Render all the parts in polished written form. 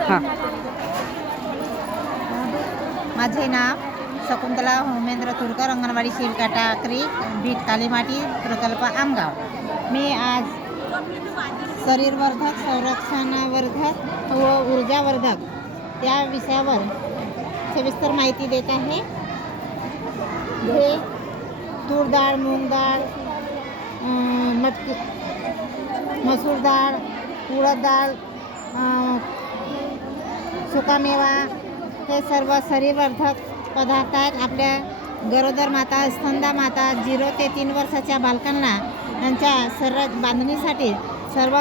हां. माझे नाव शकुंतला होमेंद्र तुरकर, अंगणवाडी शिलकाटाकरी, बीट कालीमाटी प्रकल्प आमगाव. मी आज शरीरवर्धक, संरक्षणवर्धक व ऊर्जावर्धक त्या विषयावर सविस्तर माहिती देत आहे. हे तूर डाळ, मूग डाळ, मटकी, मसूर डाळ, उडद डाळ, सुकामेवा हे सर्व शरीरवर्धक पदार्थ आहेत. आपल्या गरोदर माता, स्तनदा माता, 0 ते 3 वर्षाच्या बालकांना त्यांच्या शरीर बांधणीसाठी सर्व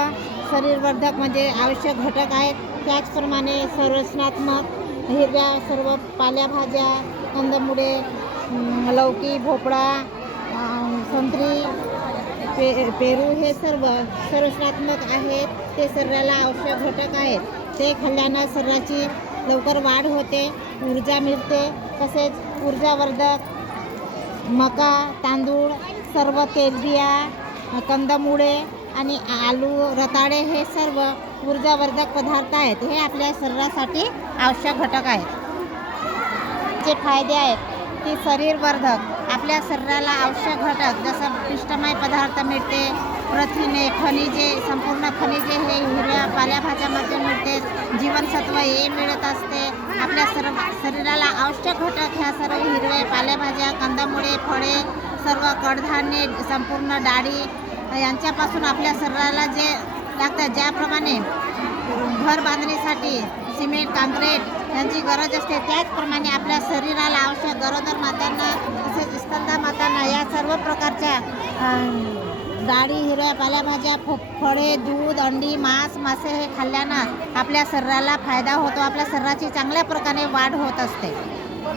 शरीरवर्धक म्हणजे आवश्यक घटक आहेत. त्याचप्रमाणे संरचनात्मक हिरव्या सर्व पालेभाज्या, कंदमुळे, लौकी, भोपळा, संत्री, पेरू हे सर्व संरचनात्मक आहेत. ते शरीराला आवश्यक घटक आहेत. ते खाल्ल्यानं शरीराची लवकर वाढ होते, ऊर्जा मिळते. तसेच ऊर्जावर्धक मका, तांदूळ, सर्व तेलबिया, कंदमुळे आणि आलू, रताळे हे सर्व ऊर्जावर्धक पदार्थ आहेत. हे आपल्या शरीरासाठी आवश्यक घटक आहेत. जे फायदे आहेत की शरीरवर्धक आपल्या शरीराला आवश्यक घटक जसं पिष्टमय पदार्थ मिळते, प्रथिने, खनिजे, संपूर्ण खनिजे हे हिरव्या पालेभाज्यामध्ये मिळते. जीवनसत्व हे मिळत असते. आपल्या शरीराला आवश्यक घटक ह्या सर्व हिरव्या पालेभाज्या, कंदमुळे, फळे, सर्व कडधान्ये, संपूर्ण डाळी यांच्यापासून आपल्या शरीराला जे लागतात. ज्याप्रमाणे घर बांधणीसाठी सिमेंट, काँक्रीट यांची गरज असते, त्याचप्रमाणे आपल्या शरीराला आवश्यक गरोदर मातांना तसेच स्तनदा मातांना या सर्व प्रकारच्या डाळी, हिरव्या पालेभाज्या, फळे, दूध, अंडी, मांस, मासे हे खाल्ल्यानं आपल्या शरीराला फायदा होतो. आपल्या शरीराची चांगल्या प्रकारे वाढ होत असते.